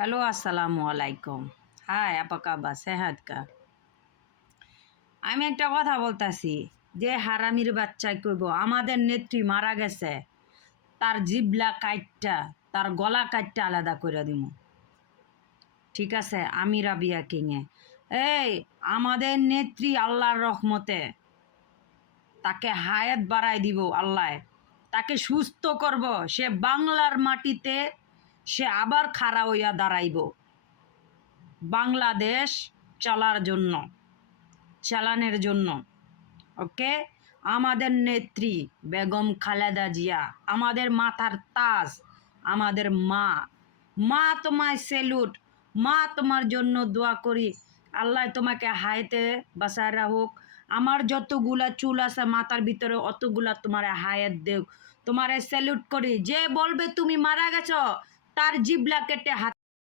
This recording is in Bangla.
হ্যালো, আসসালামু আলাইকুম। হাই, আপা কাবা সেহাত কা? আমি একটা কথা বলতাছি, যে হারামির বাচ্চায় কইব আমাদের নেত্রী মারা গেছে, তার জিবলা কাইটটা, তার গলা কাইটটা আলাদা করে দিমু। ঠিক আছে? আমি রাবিয়া কিংয়ে এই আমাদের নেত্রী আল্লাহর রহমতে তাকে হায়াত বাড়াই দিব আল্লাহ, তাকে সুস্থ করব, সে বাংলার মাটিতে সে আবার খাড়া হইয়া দাঁড়াইব বাংলাদেশ চলার জন্য, চালানের জন্য। ওকে, আমাদের নেত্রী বেগম খালেদা জিয়া আমাদের মাথার তাজ, আমাদের মা। মা তোমায় সেলুট, মা তোমার জন্য দোয়া করি, আল্লাহ তোমাকে হায়াতে বাঁচায় রাখুক। আমার যতগুলা চুল আছে মাথার ভিতরে অতগুলা তোমার হায়াত দেও, তোমারে স্যালুট করি। যে বলবে তুমি মারা গেছো তার জিবলা কেটে হাত